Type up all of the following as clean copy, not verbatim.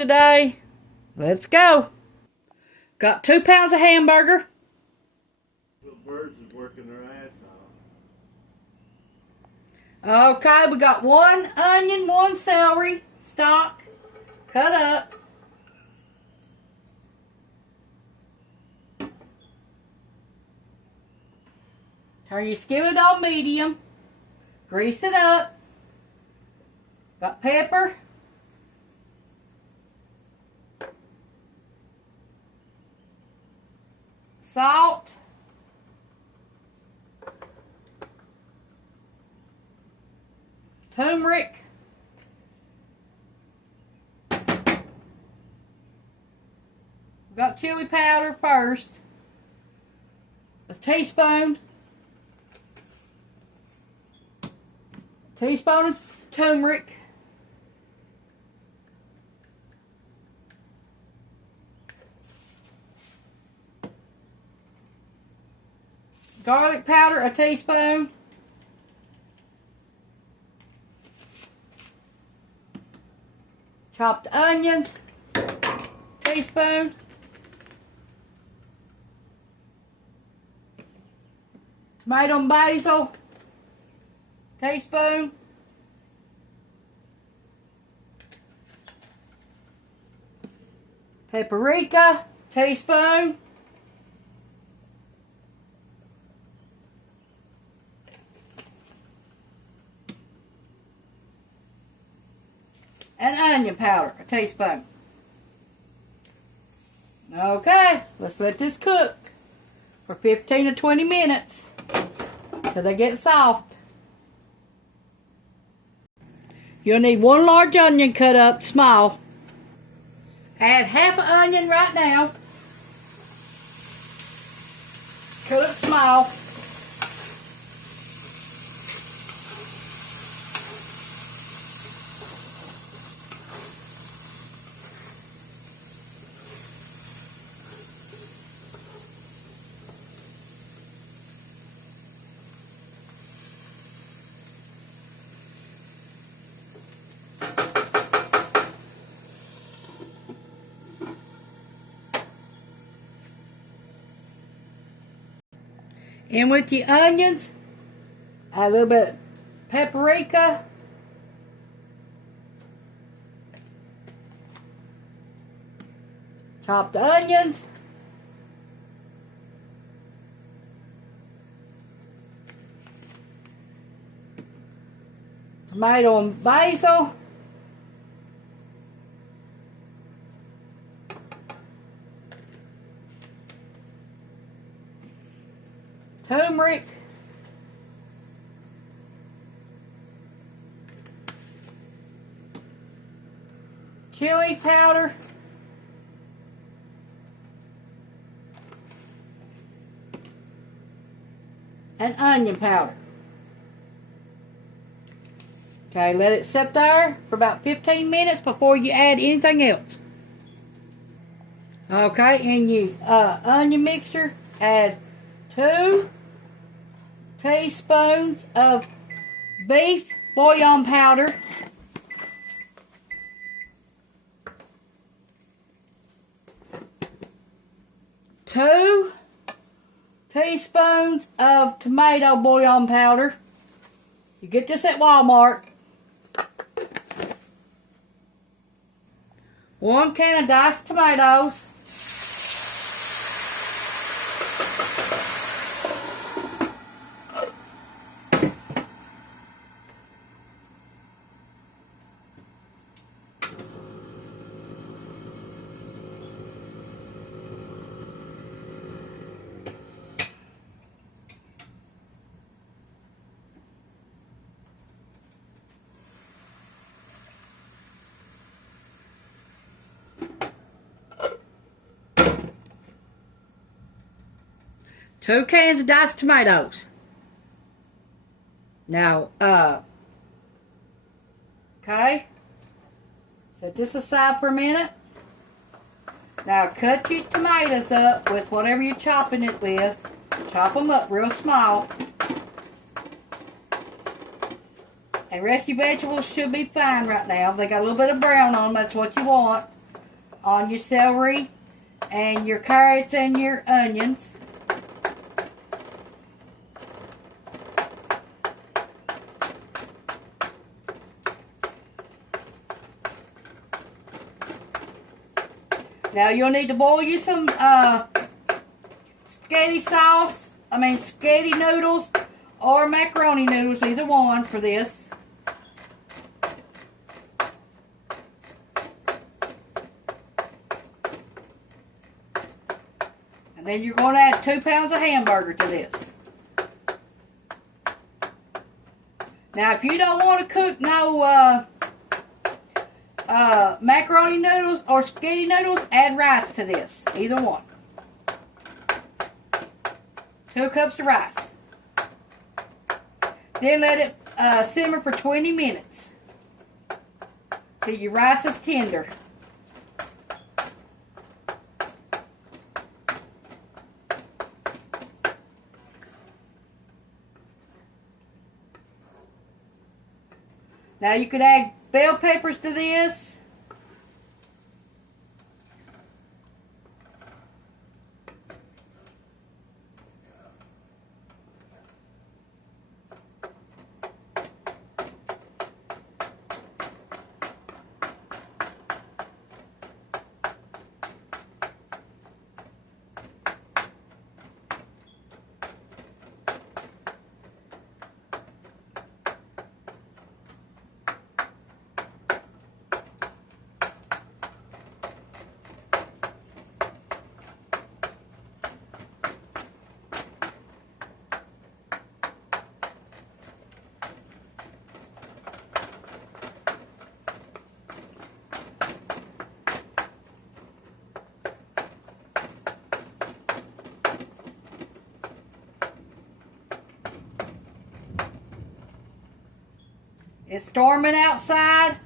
Today, let's go. Got 2 pounds of hamburger. The birds is working their ass off. Okay, we got 1 onion, 1 celery stalk cut up. Turn your skillet on medium. Grease it up. Got pepper. Salt. Turmeric. Got chili powder first. A teaspoon. Teaspoon of turmeric. Garlic powder, a teaspoon. Chopped onions, teaspoon. Tomato and basil, teaspoon. Paprika, teaspoon. And onion powder, a teaspoon. Okay, let's let this cook for 15 to 20 minutes till they get soft. You'll need 1 large onion cut up small. Add half an onion right now. Cut up small. In with your onions, add a little bit of paprika, chopped onions, tomato and basil, turmeric, chili powder, and onion powder. Okay, let it sit there for about 15 minutes before you add anything else. Okay, in your onion mixture, add 2 teaspoons of beef bouillon powder, 2 teaspoons of tomato bouillon powder. You get this at Walmart. 1 can of diced tomatoes. Two cans of diced tomatoes. Now, okay. Set this aside for a minute. Now, cut your tomatoes up with whatever you're chopping it with. Chop them up real small. And rest of your vegetables should be fine right now. They got a little bit of brown on them. That's what you want. on your celery and your carrots and your onions. Now you'll need to boil you some spaghetti noodles or macaroni noodles, either one for this. And then you're going to add 2 pounds of hamburger to this. Now if you don't want to cook no macaroni noodles or spaghetti noodles, add rice to this, either one. 2 cups of rice. Then let it simmer for 20 minutes till your rice is tender. Now you could add bell peppers to this. It's storming outside.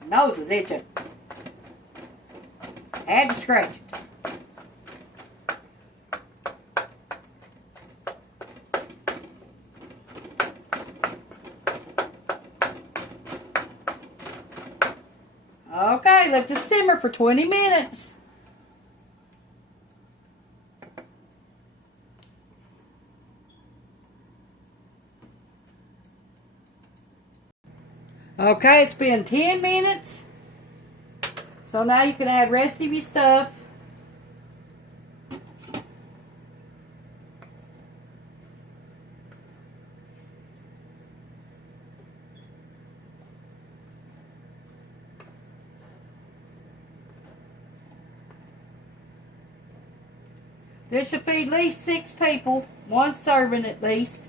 My nose is itching. I had to scratch it. Okay, let this simmer for 20 minutes. Okay, it's been 10 minutes. So now you can add the rest of your stuff. This should feed at least 6 people, 1 serving at least.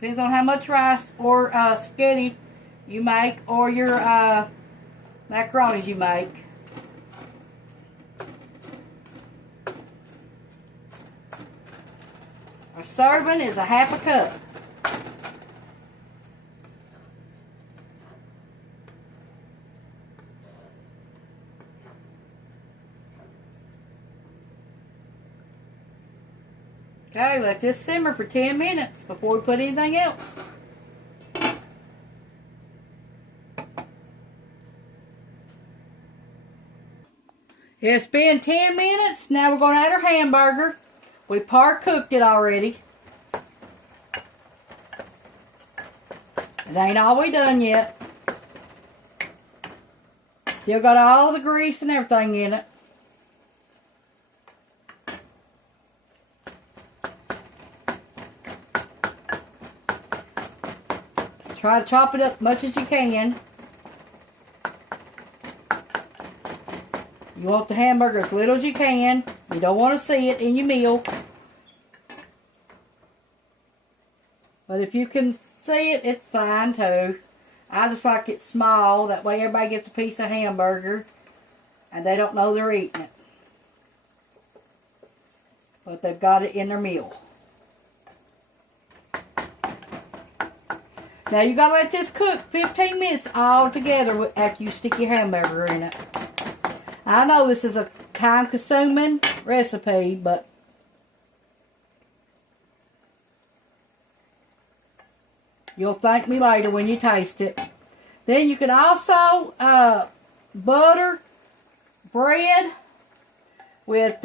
Depends on how much rice or spaghetti you make, or your macaronis you make. A serving is a half a cup. Okay, let this simmer for 10 minutes before we put anything else. It's been 10 minutes. Now we're going to add our hamburger. We par cooked it already. It ain't all we done yet. Still got all the grease and everything in it. Try to chop it up as much as you can. You want the hamburger as little as you can. You don't want to see it in your meal. But if you can see it, it's fine too. I just like it small. That way everybody gets a piece of hamburger and they don't know they're eating it. But they've got it in their meal. Now you gotta let this cook 15 minutes all together after you stick your hamburger in it. I know this is a time-consuming recipe, but you'll thank me later when you taste it. Then you can also butter bread with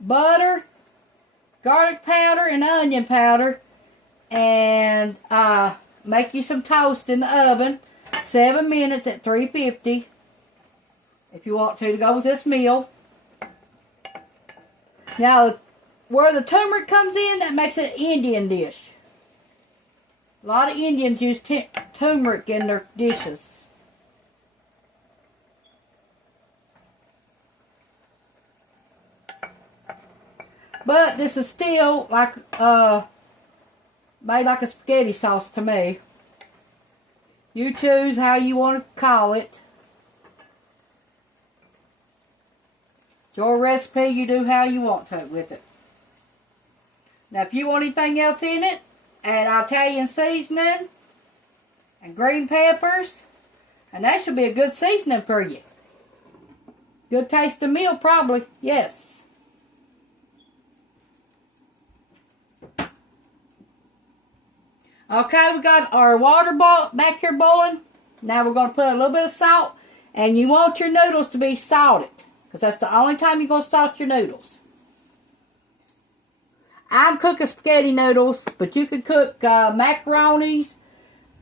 butter, garlic powder, and onion powder, and make you some toast in the oven. 7 minutes at 350 if you want to go with this meal. Now, where the turmeric comes in, that makes it an Indian dish. A lot of Indians use turmeric in their dishes. But this is still like made like a spaghetti sauce to me. You choose how you want to call it. It's your recipe, you do how you want to with it. Now if you want anything else in it, add Italian seasoning and green peppers, and that should be a good seasoning for you. Good tasting meal probably, yes. Okay, we got our water back here boiling. Now we're going to put a little bit of salt. And you want your noodles to be salted, because that's the only time you're going to salt your noodles. I'm cooking spaghetti noodles, but you can cook macaronis,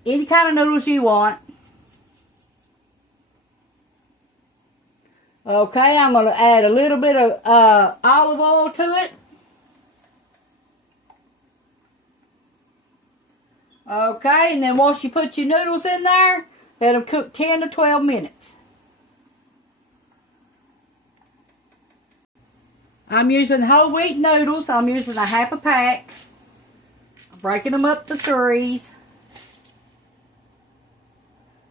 any kind of noodles you want. Okay, I'm going to add a little bit of olive oil to it. Okay, and then once you put your noodles in there, let them cook 10 to 12 minutes. I'm using whole wheat noodles. I'm using a half a pack. I'm breaking them up to 3s.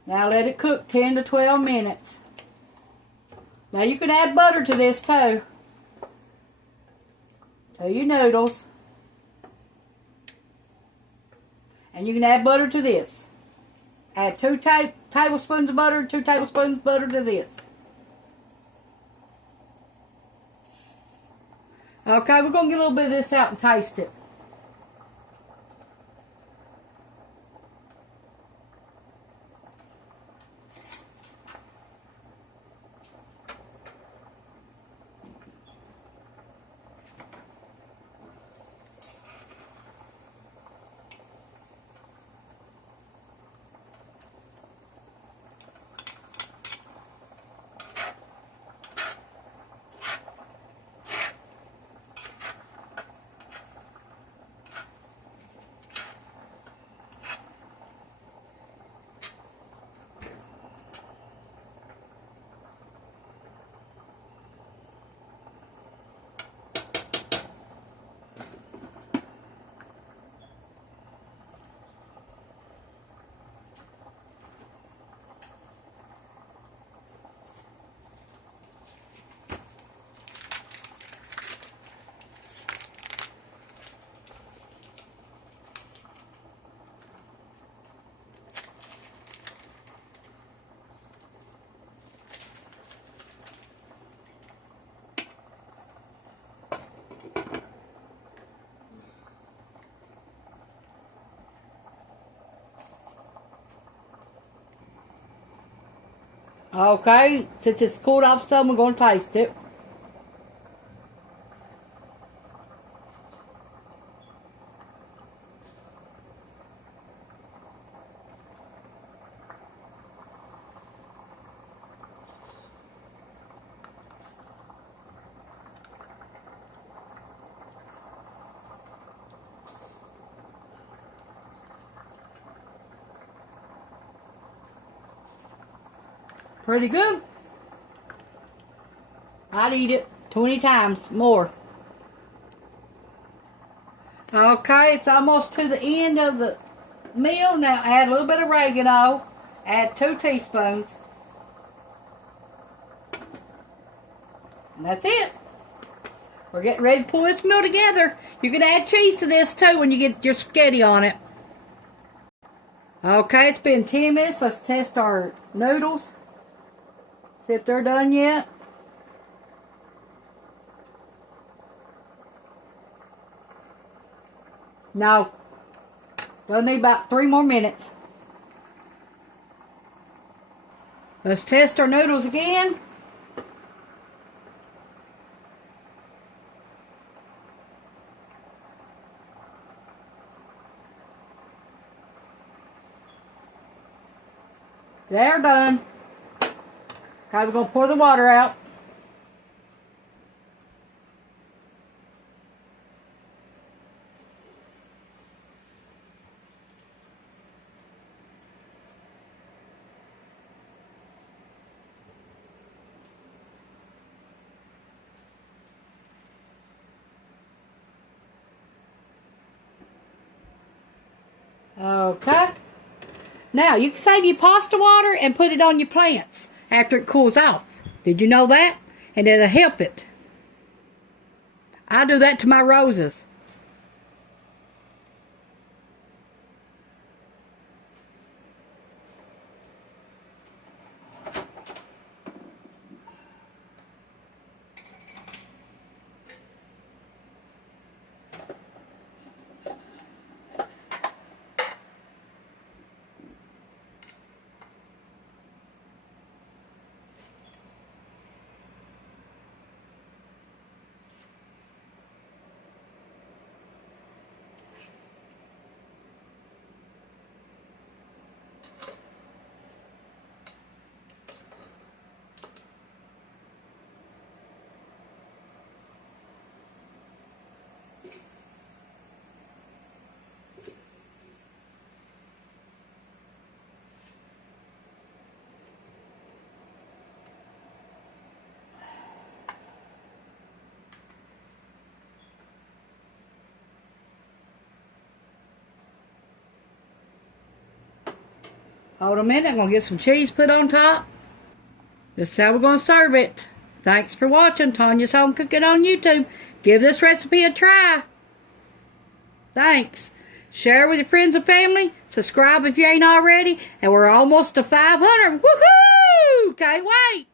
Now let it cook 10 to 12 minutes. Now you can add butter to this too. To your noodles. And you can add butter to this. Add 2 tablespoons of butter, 2 tablespoons of butter to this. Okay, we're going to get a little bit of this out and taste it. Okay, since it's cooled off some, we're going to taste it. Pretty good. I'd eat it 20 times more. Okay, it's almost to the end of the meal. Now add a little bit of oregano. Add 2 teaspoons. And that's it. We're getting ready to pull this meal together. You can add cheese to this too when you get your spaghetti on it. Okay, it's been 10 minutes. Let's test our noodles. See if they're done yet. No. They'll need about 3 more minutes. Let's test our noodles again. They're done. Okay, we're going to pour the water out. Okay. Now, you can save your pasta water and put it on your plants after it cools off. Did you know that? And it'll help it. I do that to my roses. Hold a minute, I'm going to get some cheese put on top. This is how we're going to serve it. Thanks for watching Tawynia's Home Cooking on YouTube. Give this recipe a try. Thanks. Share with your friends and family. Subscribe if you ain't already. And we're almost to 500. Woohoo! Can't wait.